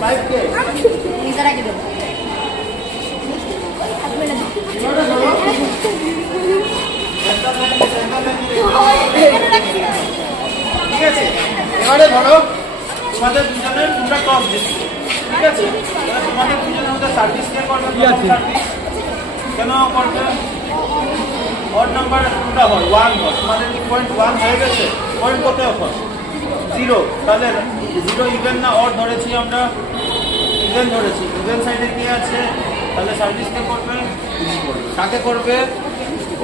5K নিজেরা কি দেবো ঠিক আছে। এবারে ধরো তোমাদের দুজনের তোমরা টস দিচ্ছ, ঠিক আছে। তোমাদের দুজনের মধ্যে সার্ভিস কে করবে? কেন করবে? অড নাম্বার কোনটা হয়? 1 হয়। তোমাদের কি পয়েন্ট 1 হয়ে গেছে? পয়েন্ট কত এখন? 0। তাহলে 0 ইভেন না অড ধরেছি আমরা? ইভেন ধরেছি। ইভেন সাইডে কি আছে? তাহলে সার্ভিস কে করবে? কাকে করবে?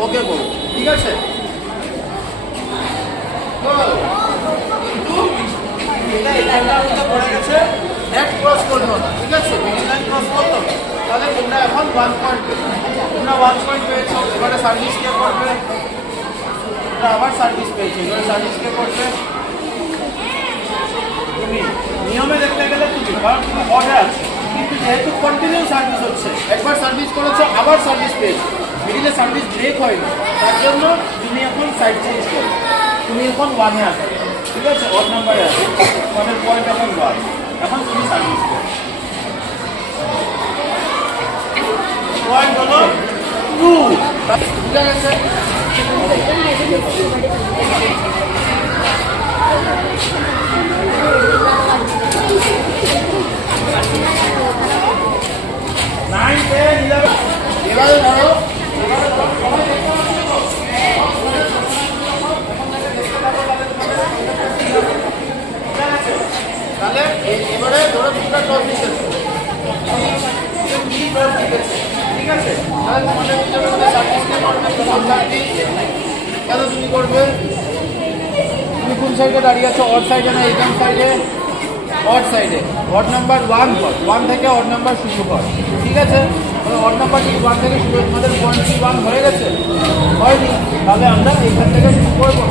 ওকে করবে, ঠিক আছে। পড়ে গেছে, নেট ক্রস করলো না, ঠিক আছে। মিডিল লাইন ক্রস করলো, তাহলে তোমরা এখন 1 পয়েন্ট পেয়েছো। তোমরা 1 পয়েন্ট পেয়েছো। এবারে সার্ভিস কে করবে? তোমরা আবার সার্ভিস পেয়েছো। এবারে সার্ভিস কে করবে? তুমি। নিয়মে দেখতে গেলে তুমি, কারণ তুমি অর্ডার আছে, কিন্তু যেহেতু কন্টিনিউ সার্ভিস হচ্ছে, একবার সার্ভিস করেছো আবার সার্ভিস পেয়েছো, মিডিলে সার্ভিস ব্রেক হয়নি, তার জন্য তুমি এখন সাইড চেঞ্জ করো। তুমি এখন 1 এ আসবে, ঠিক আছে। অড নাম্বারে আসবে, তোমাদের পয়েন্ট এখন 1। এখন তুমি সার্ভিস করো। পয়েন্ট হলো 2, ঠিক আছে। এবারে ধরো তাহলে এবারে ধরো দুটা টস জিতেছো, ঠিক আছে। তাহলে তোমাদের সার্ভিস কে করবে? কেন তুমি করবে? তুমি কোন সাইডে দাঁড়িয়ে আছো? অড সাইডে না ইভেন সাইডে? অড সাইডে। অড নাম্বার 1 হয়, 1 থেকে অড নাম্বার শুরু হয়, ঠিক আছে। অড নাম্বার যদি 1 থেকে শুরু হয়, তোমাদের পয়েন্ট 1 হয়ে গেছে? হয়নি, তাহলে আমরা এখান থেকে শুরু করবো।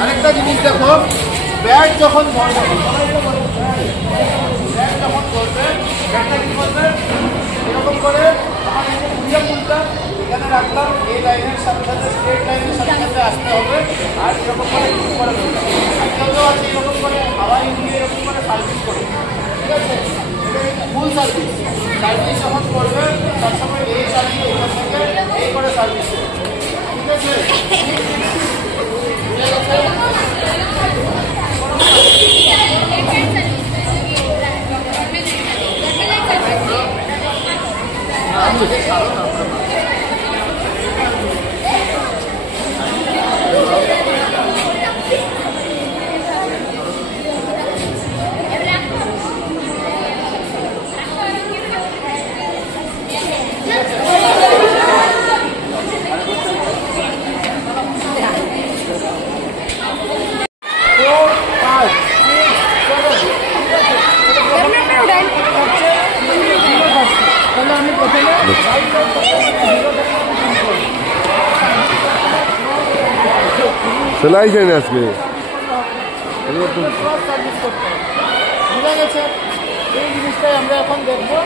আরেকটা জিনিস দেখো, ব্যাট যখন ধরবে, ব্যাট যখন ধরবে, ব্যাটটা কি করবে? এরকম করে আমার এই যে ঘুরিয়ে ফুলটা এখানে রাখলাম, এই লাইনের সাথে সাথে স্ট্রেট লাইনের সাথে সাথে আসতে হবে, আর এরকম করে শুরু করে দেবে। আর কেউ আছে এরকম করে হাওয়াই দিয়ে এরকম করে সার্ভিস করবে, ঠিক আছে। ফুল সার্ভিস। সার্ভিস যখন করবে তার সময় এই সার্ভিস এখান থেকে এই করে সার্ভিস করবে, ঠিক আছে। সেলাই যায়নি আজকে। বুঝা গেছে? এই জিনিসটাই আমরা এখন দেখবো।